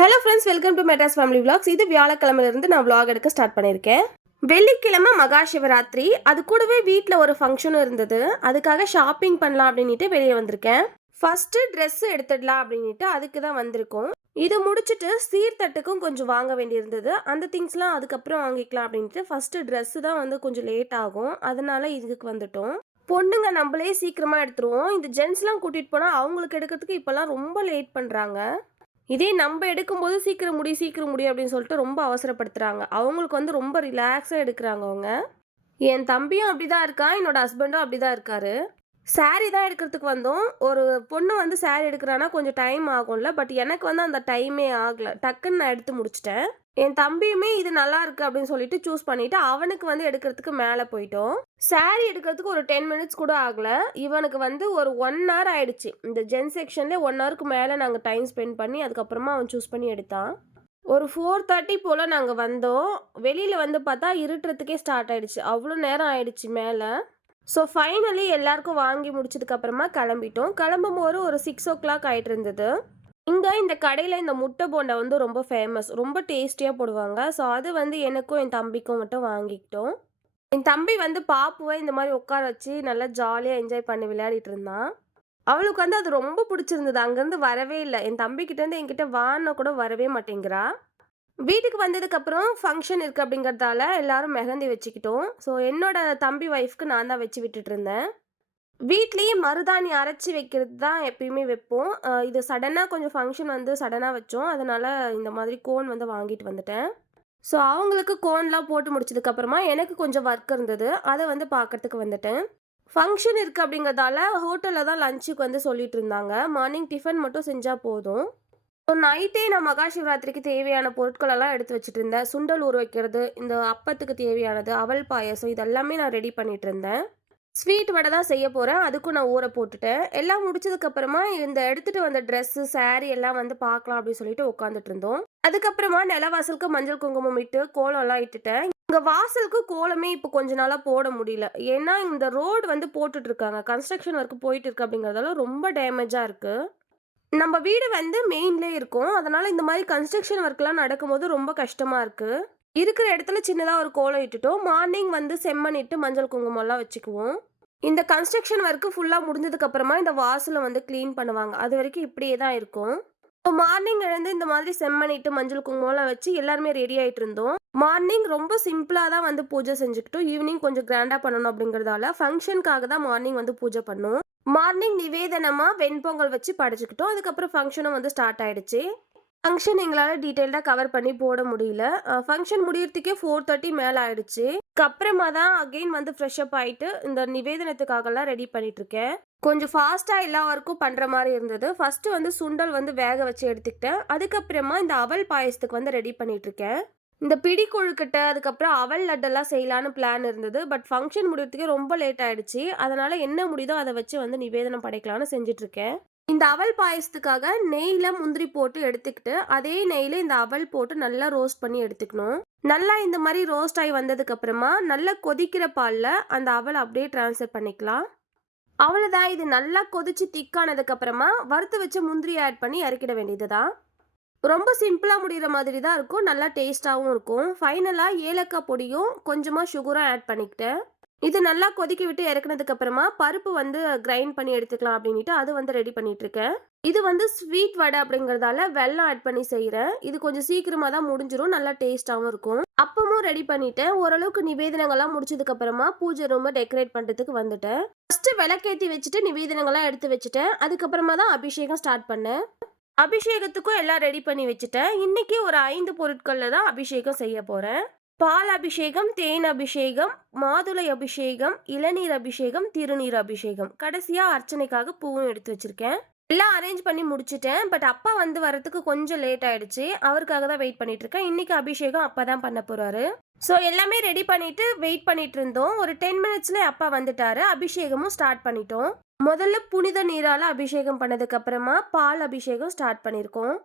Hello friends, welcome to Madras family vlogs. இது வியாழக்கிழமையிலிருந்து நான் vlog எடுக்க ஸ்டார்ட் பண்ணியிருக்கேன். வெள்ளிக்கிழமை மகா சிவராத்திரி, அது கூடவே வீட்டில் ஒரு ஃபங்க்ஷனும் இருந்தது. அதுக்காக ஷாப்பிங் பண்ணலாம் அப்படின்ட்டு வெளியே வந்திருக்கேன். ஃபர்ஸ்ட்டு ட்ரெஸ் எடுத்துடலாம் அப்படின்ட்டு அதுக்கு தான் வந்திருக்கோம். இது முடிச்சுட்டு சீர்தட்டுக்கும் கொஞ்சம் வாங்க வேண்டியிருந்தது. அந்த திங்ஸ்லாம் அதுக்கப்புறம் வாங்கிக்கலாம் அப்படின்ட்டு ஃபர்ஸ்ட்டு ட்ரெஸ்ஸு தான் வந்து கொஞ்சம் லேட் ஆகும். அதனால இதுக்கு வந்துட்டோம். பொண்ணுங்க நம்மளே சீக்கிரமாக எடுத்துருவோம். இந்த ஜென்ஸ்லாம் கூட்டிகிட்டு போனால் அவங்களுக்கு எடுக்கிறதுக்கு இப்போல்லாம் ரொம்ப லேட் பண்ணுறாங்க. இதே நம்ம எடுக்கும்போது சீக்கிரம் முடி அப்படின்னு சொல்லிட்டு ரொம்ப அவசரப்படுத்துகிறாங்க. அவங்களுக்கு வந்து ரொம்ப ரிலாக்ஸாக எடுக்கிறாங்க அவங்க. என் தம்பியும் அப்படி தான் இருக்கான், என்னோட ஹஸ்பண்டும் அப்படி தான் இருக்காரு. சாரீ தான் எடுக்கிறதுக்கு வந்தோம். ஒரு பொண்ணு வந்து சாரீ எடுக்கிறான்னா கொஞ்சம் டைம் ஆகும்ல, பட் எனக்கு வந்து அந்த டைமே ஆகலை. டக்குன்னு நான் எடுத்து முடிச்சிட்டேன். என் தம்பியுமே இது நல்லா இருக்கு அப்படின்னு சொல்லிட்டு சூஸ் பண்ணிட்டு அவனுக்கு வந்து எடுக்கிறதுக்கு மேலே போயிட்டோம். சாரீ எடுக்கிறதுக்கு ஒரு 10 மினிட்ஸ் கூட ஆகலை. இவனுக்கு வந்து ஒரு 1 ஹவர் ஆயிடுச்சு. இந்த ஜென் செக்ஷன்லேயே 1 ஹவருக்கு மேலே நாங்கள் டைம் ஸ்பெண்ட் பண்ணி அதுக்கப்புறமா அவன் சூஸ் பண்ணி எடுத்தான். ஒரு 4:30 போல் நாங்கள் வந்தோம். வெளியில் வந்து பார்த்தா இருட்டுறதுக்கே ஸ்டார்ட் ஆயிடுச்சு. அவ்வளோ நேரம் ஆயிடுச்சு மேலே. ஸோ ஃபைனலி எல்லாருக்கும் வாங்கி முடிச்சதுக்கப்புறமா கிளம்பிட்டோம். கிளம்பும்போது ஒரு 6 o'clock ஆகிட்டு இருந்தது. இங்கே இந்த கடையில் இந்த முட்டை போண்டா வந்து ரொம்ப ஃபேமஸ், ரொம்ப டேஸ்டியாக போடுவாங்க. ஸோ அது வந்து எனக்கும் என் தம்பிக்கும் மட்டும் வாங்கிக்கிட்டோம். என் தம்பி வந்து பாப்புவை இந்த மாதிரி உட்கார வச்சு நல்லா ஜாலியாக என்ஜாய் பண்ணி விளையாடிட்டு இருந்தான். அவளுக்கு வந்து அது ரொம்ப பிடிச்சிருந்தது. அங்கேருந்து வரவே இல்லை. என் தம்பிக்கிட்டேருந்து என்கிட்ட வான்னு கூட வரவே மாட்டேங்கிறா. வீட்டுக்கு வந்ததுக்கப்புறம் ஃபங்க்ஷன் இருக்குது அப்படிங்கிறதால எல்லாரும் மெஹந்தி வச்சுக்கிட்டோம். ஸோ என்னோட தம்பி ஒய்ஃப்க்கு நான் தான் வச்சு விட்டுட்டு இருந்தேன். வீட்லேயே மருதாணி அரைச்சி வைக்கிறது தான் எப்பயுமே வைப்போம். இது சடனாக கொஞ்சம் ஃபங்க்ஷன் வந்து சடனாக வச்சோம். அதனால் இந்த மாதிரி கோன் வந்து வாங்கிட்டு வந்துட்டேன். ஸோ அவங்களுக்கு கோன்லாம் போட்டு முடிச்சதுக்கப்புறமா எனக்கு கொஞ்சம் ஒர்க் இருந்தது. அதை வந்து பார்க்கறதுக்கு வந்துட்டேன். ஃபங்க்ஷன் இருக்குது அப்படிங்கிறதால ஹோட்டலில் தான் லஞ்சுக்கு வந்து சொல்லிட்டு இருந்தாங்க. மார்னிங் டிஃபன் மட்டும் செஞ்சால் போதும். ஸோ நைட்டே நான் மகா சிவராத்திரிக்கு தேவையான பொருட்களெல்லாம் எடுத்து வச்சுட்டு இருந்தேன். சுண்டல் ஊற வைக்கிறது, இந்த அப்பத்துக்கு தேவையானது, அவல் பாயசம் இதெல்லாமே நான் ரெடி பண்ணிட்டு இருந்தேன். ஸ்வீட் வடை தான் செய்ய போகிறேன். அதுக்கும் நான் ஊற போட்டுட்டேன். எல்லாம் முடிச்சதுக்கப்புறமா இந்த எடுத்துகிட்டு வந்த ட்ரெஸ்ஸு, சாரீ எல்லாம் வந்து பார்க்கலாம் அப்படின்னு சொல்லிட்டு உட்காந்துட்டு இருந்தோம். அதுக்கப்புறமா நிலவாசலுக்கு மஞ்சள் குங்குமம் இட்டு கோலம்லாம் இட்டுட்டேன். இங்கே வாசலுக்கு கோலமே இப்போ கொஞ்ச நாளாக போட முடியல. ஏன்னா இந்த ரோடு வந்து போட்டுட்டு இருக்காங்க. கன்ஸ்ட்ரக்ஷன் ஒர்க் போயிட்டு இருக்கு அப்படிங்கிறதால ரொம்ப டேமேஜாக இருக்குது. நம்ம வீடு வந்து மெயின்லேயே இருக்கும். அதனால் இந்த மாதிரி கன்ஸ்ட்ரக்ஷன் ஒர்க்லாம் நடக்கும்போது ரொம்ப கஷ்டமாக இருக்குது. இருக்கிற இடத்துல சின்னதாக ஒரு கோலம் இட்டுட்டோம். மார்னிங் வந்து செம்மண் இட்டு மஞ்சள் குங்குமம்லாம் வச்சுக்குவோம். இந்த கன்ஸ்ட்ரக்ஷன் ஒர்க்கு ஃபுல்லாக முடிஞ்சதுக்கப்புறமா இந்த வாசலை வந்து க்ளீன் பண்ணுவாங்க. அது வரைக்கும் இப்படியே தான் இருக்கும். இப்போ மார்னிங் எழுந்து இந்த மாதிரி செம்மணிட்டு மஞ்சள் குங்குமம்லாம் வச்சு எல்லாருமே ரெடி ஆகிட்டு இருந்தோம். மார்னிங் ரொம்ப சிம்பிளாக தான் வந்து பூஜை செஞ்சுக்கிட்டோம். ஈவினிங் கொஞ்சம் கிராண்டாக பண்ணணும் அப்படிங்கிறதால ஃபங்க்ஷனுக்காக தான் மார்னிங் வந்து பூஜை பண்ணோம். மார்னிங் நிவேதனமாக வெண்பொங்கல் வச்சு படைச்சிக்கிட்டோம். அதுக்கப்புறம் ஃபங்க்ஷனும் வந்து ஸ்டார்ட் ஆகிடுச்சு. ஃபங்க்ஷன் எங்களால் டீட்டெயில்டாக கவர் பண்ணி போட முடியல. ஃபங்க்ஷன் முடியறதுக்கே 4:30 மேலே ஆயிடுச்சு. அதுக்கப்புறமா தான் அகெயின் வந்து ஃப்ரெஷ்அப் ஆகிட்டு இந்த நிவேதனத்துக்காகலாம் ரெடி பண்ணிகிட்ருக்கேன். கொஞ்சம் ஃபாஸ்ட்டாக எல்லா ஒர்க்கும் பண்ணுற மாதிரி இருந்தது. ஃபஸ்ட்டு வந்து சுண்டல் வந்து வேக வச்சு எடுத்துக்கிட்டேன். அதுக்கப்புறமா இந்த அவல் பாயசத்துக்கு வந்து ரெடி பண்ணிகிட்ருக்கேன். இந்த பிடி கொழுக்கட்டை, அதுக்கப்புறம் அவல் லட்டெல்லாம் செய்யலான்னு பிளான் இருந்தது. பட் ஃபங்க்ஷன் முடியறதுக்கே ரொம்ப லேட் ஆகிடுச்சு. அதனால் என்ன முடியுதோ அதை வச்சு வந்து நிவேதனம் படைக்கலான்னு செஞ்சிட்ருக்கேன். இந்த அவல் பாயசத்துக்காக நெய்யில் முந்திரி போட்டு எடுத்துக்கிட்டு அதே நெய்யில் இந்த அவல் போட்டு நல்லா ரோஸ்ட் பண்ணி எடுத்துக்கணும். நல்லா இந்த மாதிரி ரோஸ்ட் ஆகி வந்ததுக்கப்புறமா நல்லா கொதிக்கிற பாலில் அந்த அவலை அப்படியே ட்ரான்ஸ்ஃபர் பண்ணிக்கலாம். அவ்வளோதான். இது நல்லா கொதிச்சு திக்கானதுக்கப்புறமா வறுத்து வச்ச முந்திரி ஆட் பண்ணி இறக்கிட வேண்டியது தான். ரொம்ப சிம்பிளாக முடிகிற மாதிரி தான் இருக்கும். நல்லா டேஸ்ட்டாகவும் இருக்கும். ஃபைனலாக ஏலக்காய் பொடியும் கொஞ்சமாக சுகரும் ஆட் பண்ணிக்கிட்டேன். இது நல்லா கொதிக்க விட்டு இறக்குனதுக்கு அப்புறமா பருப்பு வந்து கிரைண்ட் பண்ணி எடுத்துக்கலாம் அப்படின்ட்டு அது வந்து ரெடி பண்ணிட்டு இருக்கேன். இது வந்து ஸ்வீட் வடை அப்படிங்கிறதால வெல்லம் ஆட் பண்ணி செய்கிறேன். இது கொஞ்சம் சீக்கிரமாக தான் முடிஞ்சிடும். நல்லா டேஸ்ட்டாகவும் இருக்கும். அப்பமும் ரெடி பண்ணிட்டேன். ஓரளவுக்கு நிவேதனங்கள்லாம் முடிச்சதுக்கு அப்புறமா பூஜை ரூமை டெக்கரேட் பண்ணுறதுக்கு வந்துட்டேன். ஃபர்ஸ்ட் விளக்கேற்றி வச்சுட்டு நிவேதனங்கள்லாம் எடுத்து வச்சுட்டேன். அதுக்கப்புறமா தான் அபிஷேகம் ஸ்டார்ட் பண்ணேன். அபிஷேகத்துக்கும் எல்லாம் ரெடி பண்ணி வச்சுட்டேன். இன்னைக்கு ஒரு 5 பொருட்களில் தான் அபிஷேகம் செய்ய போகிறேன். பால் அபிஷேகம், தேன் அபிஷேகம், மாதுளை அபிஷேகம், இளநீர் அபிஷேகம், திருநீர் அபிஷேகம். கடைசியாக அர்ச்சனைக்காக பூவும் எடுத்து வச்சுருக்கேன். எல்லாம் அரேஞ்ச் பண்ணி முடிச்சிட்டேன். பட் அப்பா வந்து வரத்துக்கு கொஞ்சம் லேட் ஆகிடுச்சு. அவருக்காக தான் வெயிட் பண்ணிட்டு இருக்கேன். இன்றைக்கி அபிஷேகம் அப்பா தான் பண்ண போகிறாரு. ஸோ எல்லாமே ரெடி பண்ணிவிட்டு வெயிட் பண்ணிட்டு இருந்தோம். ஒரு 10 மினிட்ஸ்ல அப்பா வந்துட்டாரு. அபிஷேகமும் ஸ்டார்ட் பண்ணிட்டோம். முதல்ல புனித நீரால் அபிஷேகம் பண்ணதுக்கப்புறமா பால் அபிஷேகம் ஸ்டார்ட் பண்ணியிருக்கோம்.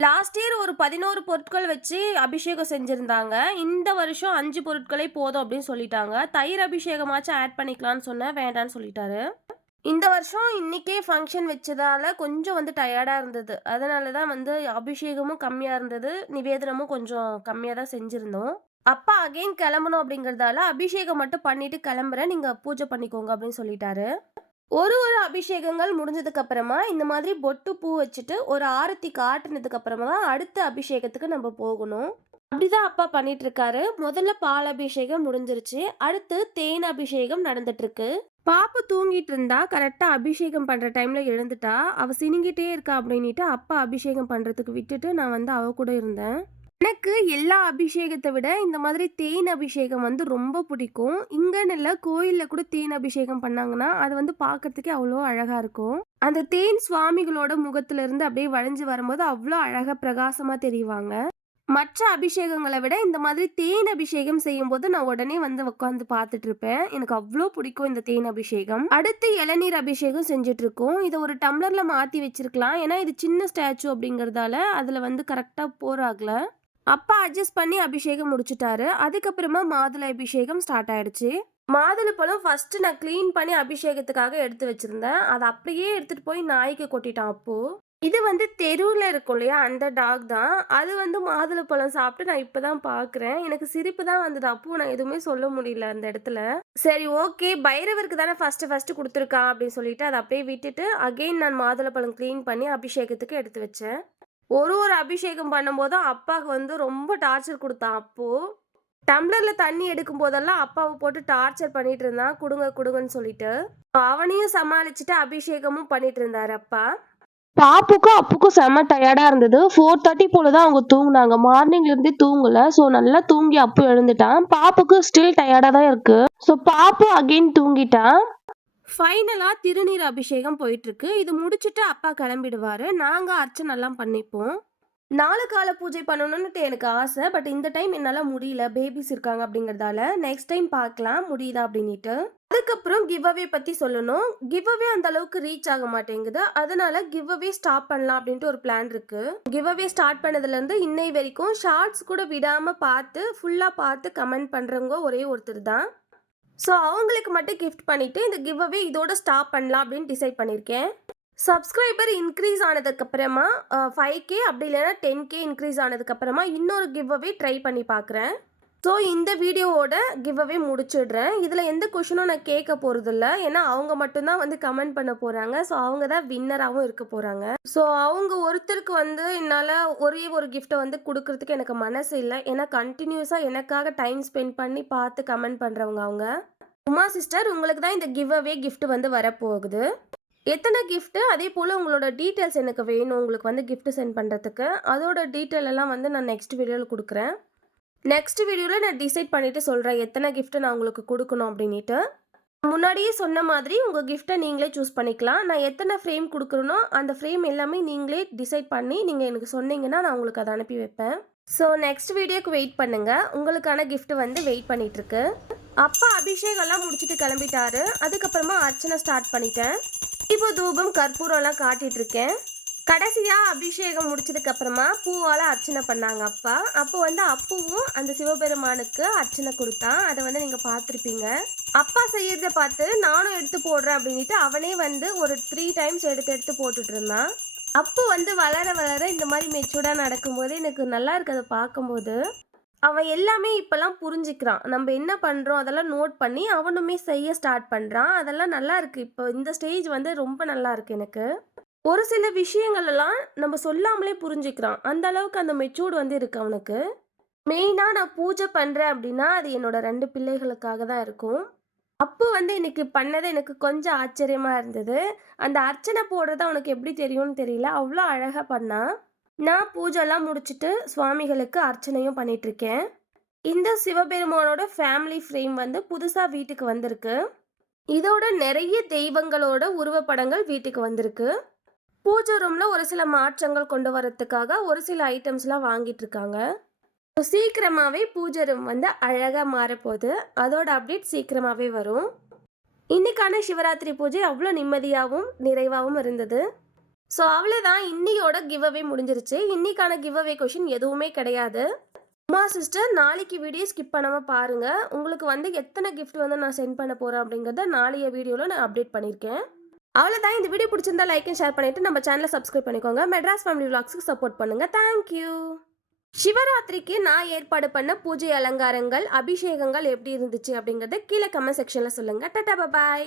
லாஸ்ட் இயர் ஒரு 11 பொருட்கள் வச்சு அபிஷேகம் செஞ்சுருந்தாங்க. இந்த வருஷம் 5 பொருட்களே போதும் அப்படின்னு சொல்லிட்டாங்க. தயிர் அபிஷேகமாச்சும் ஆட் பண்ணிக்கலான்னு சொன்னேன், வேண்டான்னு சொல்லிட்டாரு. இந்த வருஷம் இன்னைக்கே ஃபங்ஷன் வச்சதால கொஞ்சம் வந்து டயர்டா இருந்தது. அதனால தான் வந்து அபிஷேகமும் கம்மியா இருந்தது. நிவேதனமும் கொஞ்சம் கம்மியா தான் செஞ்சிருந்தோம். அப்பா அகைன் கிளம்பணும் அப்படிங்கிறதால, அபிஷேகம் மட்டும் பண்ணிட்டு கிளம்புறேன். நீங்க பூஜை பண்ணிக்கோங்க அப்படின்னு சொல்லிட்டாரு. ஒரு ஒரு அபிஷேகங்கள் முடிஞ்சதுக்கு அப்புறமா இந்த மாதிரி பொட்டு பூ வச்சுட்டு ஒரு ஆரத்தி காட்டுனதுக்கு அப்புறமா தான் அடுத்த அபிஷேகத்துக்கு நம்ம போகணும். அப்படிதான் அப்பா பண்ணிட்டு இருக்காரு. முதல்ல பால் அபிஷேகம் முடிஞ்சிருச்சு. அடுத்து தேன் அபிஷேகம் நடந்துட்டு இருக்கு. பாப்பு தூங்கிட்டு இருந்தா கரெக்டா அபிஷேகம் பண்ற டைம்ல எழுந்துட்டா. அவ சினிங்கிட்டே இருக்கா அப்படின்னுட்டு அப்பா அபிஷேகம் பண்றதுக்கு விட்டுட்டு நான் வந்து அவ கூட இருந்தேன். எனக்கு எல்லா அபிஷேகத்தை விட இந்த மாதிரி தேன் அபிஷேகம் வந்து ரொம்ப பிடிக்கும். இங்கன்னு இல்லை, கோயில்ல கூட தேன் அபிஷேகம் பண்ணாங்கன்னா அது வந்து பார்க்கறதுக்கே அவ்வளோ அழகா இருக்கும். அந்த தேன் சுவாமிகளோட முகத்துல இருந்து அப்படியே வழிஞ்சு வரும்போது அவ்வளோ அழகா பிரகாசமா தெரிவாங்க. மற்ற அபிஷேகங்களை விட இந்த மாதிரி தேன் அபிஷேகம் செய்யும்போது நான் உடனே வந்து உட்காந்து பார்த்துட்டு இருப்பேன். எனக்கு அவ்வளோ பிடிக்கும் இந்த தேன் அபிஷேகம். அடுத்து இளநீர் அபிஷேகம் செஞ்சுட்டு இருக்கோம். இதை ஒரு டம்ளர்ல மாத்தி வச்சிருக்கலாம். ஏன்னா இது சின்ன ஸ்டாச்சு அப்படிங்கறதால அதுல வந்து கரெக்டா போர் ஆகல. அப்பா அட்ஜஸ்ட் பண்ணி அபிஷேகம் முடிச்சுட்டாரு. அதுக்கப்புறமா மாதுளை அபிஷேகம் ஸ்டார்ட் ஆயிடுச்சு. மாதுளை பழம் ஃபர்ஸ்ட் நான் க்ளீன் பண்ணி அபிஷேகத்துக்காக எடுத்து வச்சிருந்தேன். அதை அப்படியே எடுத்துட்டு போய் நாய்க்கு கொட்டிட்டான் அப்போ. இது வந்து தெருவில் இருக்கும் இல்லையா, அந்த டாக் தான். அது வந்து மாதுளை பழம் சாப்பிட்டு நான் இப்பதான் பார்க்குறேன். எனக்கு சிரிப்பு தான் வந்தது. அப்போ நான் எதுவுமே சொல்ல முடியல அந்த இடத்துல. சரி ஓகே, பைரவருக்கு தானே ஃபர்ஸ்ட் கொடுத்துருக்கான் அப்படின்னு சொல்லிட்டு அதை அப்படியே விட்டுட்டு அகெயின் நான் மாதுளை பழம் க்ளீன் பண்ணி அபிஷேகத்துக்கு எடுத்து வச்சேன். ஒரு ஒரு அபிஷேகம் பண்ணும்போதும் அப்பாவுக்கு வந்து ரொம்ப டார்ச்சர் கொடுத்தான். அப்போ டம்ளர்ல தண்ணி எடுக்கும் போதெல்லாம் அப்பாவை போட்டு டார்ச்சர் பண்ணிட்டு இருந்தான், குடுங்க குடுங்கன்னு சொல்லிட்டு. அவனையும் சமாளிச்சுட்டு அபிஷேகமும் பண்ணிட்டு இருந்தாரு அப்பா. பாப்புக்கும் அப்புக்கும் செம்ம டயர்டா இருந்தது. 4:30 போல தான் அவங்க தூங்குனாங்க. மார்னிங்ல இருந்தே தூங்கல. ஸோ நல்லா தூங்கி அப்பு எழுந்துட்டான். பாப்புக்கு ஸ்டில் டயர்டா தான் இருக்கு. ஸோ பாப்பு அகைன் தூங்கிட்டான். ஃபைனலா திருநீர் அபிஷேகம் போயிட்டு இருக்கு. இது முடிச்சுட்டு அப்பா கிளம்பிடுவாரு. நாங்க அர்ச்சனைலாம் பண்ணிப்போம். 4 கால பூஜை பண்ணணும்னுட்டு எனக்கு ஆசை. பட் இந்த டைம் என்னால முடியல. பேபிஸ் இருக்காங்க அப்படிங்கறதால. நெக்ஸ்ட் டைம் பார்க்கலாம் முடியுதா அப்படின்னுட்டு. அதுக்கப்புறம் கிவ் அவே பத்தி சொல்லணும். கிவ் அவே அந்த அளவுக்கு ரீச் ஆக மாட்டேங்குது. அதனால கிவ் அவே ஸ்டாப் பண்ணலாம் அப்படின்ட்டு ஒரு பிளான் இருக்கு. கிவ் அவே ஸ்டார்ட் பண்ணதுல இருந்து இன்னை வரைக்கும் ஷார்ட்ஸ் கூட விடாம பார்த்து ஃபுல்லா பார்த்து கமெண்ட் பண்றவங்க ஒரே ஒருத்தர் தான். ஸோ அவங்களுக்கு மட்டும் கிஃப்ட் பண்ணிட்டு இந்த கிவ் அவே இதோட ஸ்டாப் பண்ணலாம் அப்படின்னு டிசைட் பண்ணியிருக்கேன். சப்ஸ்கிரைபர் இன்க்ரீஸ் ஆனதுக்கப்புறமா 5K அப்படி இல்லைன்னா 10K இன்க்ரீஸ் ஆனதுக்கப்புறமா இன்னொரு கிவ் அவே ட்ரை பண்ணி பார்க்குறேன். ஸோ இந்த வீடியோவோட கிவ் அவே முடிச்சிடுறேன். இதில் எந்த கொஷினும் நான் கேட்க போகிறதில்ல. ஏன்னா அவங்க மட்டும்தான் வந்து கமெண்ட் பண்ண போகிறாங்க. ஸோ அவங்க தான் வின்னராகவும் இருக்க போகிறாங்க. ஸோ அவங்க ஒருத்தருக்கு வந்து என்னால் ஒரே ஒரு கிஃப்ட்டை வந்து கொடுக்கறதுக்கு எனக்கு மனசு இல்லை. ஏன்னா கண்டினியூஸாக எனக்காக டைம் ஸ்பெண்ட் பண்ணி பார்த்து கமெண்ட் பண்ணுறவங்க அவங்க. உமா சிஸ்டர், உங்களுக்கு தான் இந்த கிவ் அவே கிஃப்ட் வந்து வரப்போகுது. எத்தனை கிஃப்ட்டு, அதே போல் உங்களோட டீட்டெயில்ஸ் எனக்கு வேணும். உங்களுக்கு வந்து கிஃப்ட் சென்ட் பண்ணுறதுக்கு அதோட டீட்டெயில் எல்லாம் வந்து நான் நெக்ஸ்ட் வீடியோவில் கொடுக்குறேன். நெக்ஸ்ட் வீடியோவில் நான் டிசைட் பண்ணிவிட்டு சொல்கிறேன் எத்தனை கிஃப்ட்டு நான் உங்களுக்கு கொடுக்கணும் அப்படின்ட்டு. முன்னாடியே சொன்ன மாதிரி உங்கள் கிஃப்ட்டை நீங்களே சூஸ் பண்ணிக்கலாம். நான் எத்தனை ஃப்ரேம் கொடுக்குறேனோ அந்த ஃப்ரேம் எல்லாமே நீங்களே டிசைட் பண்ணி நீங்கள் எனக்கு சொன்னீங்கன்னா நான் உங்களுக்கு அதை அனுப்பி வைப்பேன். ஸோ நெக்ஸ்ட் வீடியோக்கு வெயிட் பண்ணுங்கள். உங்களுக்கான கிஃப்ட் வந்து வெயிட் பண்ணிகிட்ருக்கு. அப்பா அபிஷேகம்லாம் முடிச்சுட்டு கிளம்பிட்டாரு. அதுக்கப்புறமா அர்ச்சனை ஸ்டார்ட் பண்ணிட்டேன். இப்போ தூபம் கற்பூரம்லாம் காட்டிட்டு இருக்கேன். கடைசியாக அபிஷேகம் முடிச்சதுக்கு அப்புறமா பூவால் அர்ச்சனை பண்ணாங்க அப்பா. அப்போ வந்து அப்புவும் அந்த சிவபெருமானுக்கு அர்ச்சனை கொடுத்தான். அதை வந்து நீங்கள் பார்த்துருப்பீங்க. அப்பா செய்யறத பார்த்து நானும் எடுத்து போடுறேன் அப்படின்ட்டு அவனே வந்து ஒரு 3 டைம்ஸ் எடுத்து போட்டுட்டு இருந்தான். அப்பு வந்து வளர வளர இந்த மாதிரி மெச்சூர்டாக நடக்கும்போது எனக்கு நல்லா இருக்கு அதை பார்க்கும்போது. அவன் எல்லாமே இப்போல்லாம் புரிஞ்சுக்கிறான். நம்ம என்ன பண்ணுறோம் அதெல்லாம் நோட் பண்ணி அவனுமே செய்ய ஸ்டார்ட் பண்ணுறான். அதெல்லாம் நல்லா இருக்குது. இப்போ இந்த ஸ்டேஜ் வந்து ரொம்ப நல்லா இருக்குது எனக்கு. ஒரு சில விஷயங்கள்லாம் நம்ம சொல்லாமலே புரிஞ்சுக்கிறான். அந்த அளவுக்கு அந்த மெச்சூர்டு வந்து இருக்கு அவனுக்கு. மெயினாக நான் பூஜை பண்ணுறேன் அப்படின்னா அது என்னோட 2 பிள்ளைகளுக்காக தான் இருக்கும். அப்போ வந்து இன்னைக்கு பண்ணது எனக்கு கொஞ்சம் ஆச்சரியமாக இருந்தது. அந்த அர்ச்சனை போடுறது அவனுக்கு எப்படி தெரியும்னு தெரியல. அவ்வளோ அழகாக பண்ணான். நான் பூஜைலாம் முடிச்சுட்டு சுவாமிகளுக்கு அர்ச்சனையும் பண்ணிகிட்ருக்கேன். இந்த சிவபெருமானோட ஃபேமிலி ஃப்ரேம் வந்து புதுசாக வீட்டுக்கு வந்திருக்கு. இதோட நிறைய தெய்வங்களோட உருவப்படங்கள் வீட்டுக்கு வந்திருக்கு. பூஜை ரூமில் ஒரு சில மாற்றங்கள் கொண்டு வரத்துக்காக ஒரு சில ஐட்டம்ஸ்லாம் வாங்கிட்டு இருக்காங்க. சீக்கிரமாகவே பூஜை ரூம் வந்து அழகாக மாறப்போகுது. அதோட அப்டேட் சீக்கிரமாகவே வரும். இன்னைக்கான சிவராத்திரி பூஜை அவ்வளோ நிம்மதியாகவும் நிறைவாகவும் இருந்தது. ஸோ அவ்வளோதான், இன்னையோட கிவ் அவே முடிஞ்சிருச்சு. இன்னைக்கான கிவ் அவே கொஷின் எதுவுமே கிடையாது. உமா சிஸ்டர் நாளைக்கு வீடியோ ஸ்கிப் பண்ணாமல் பாருங்கள். உங்களுக்கு வந்து எத்தனை கிஃப்ட் வந்து நான் சென்ட் பண்ண போகிறேன் அப்படிங்கிறத நாளைய வீடியோவில் நான் அப்டேட் பண்ணியிருக்கேன். அவ்வளோதான். இந்த வீடியோ பிடிச்சிருந்தா லைக் அண்ட் ஷேர் பண்ணிட்டு நம்ம சேனலை சப்ஸ்கிரைப் பண்ணிக்கோங்க. மெட்ராஸ் ஃபேமிலி விலாக்ஸ்க்கு சப்போர்ட் பண்ணுங்க. தேங்க்யூ. சிவராத்திரிக்கு நான் ஏற்பாடு பண்ண பூஜை அலங்காரங்கள், அபிஷேகங்கள் எப்படி இருந்துச்சு அப்படிங்கறத கீழே கமெண்ட் செக்ஷன்ல சொல்லுங்க. டாடா பாய்.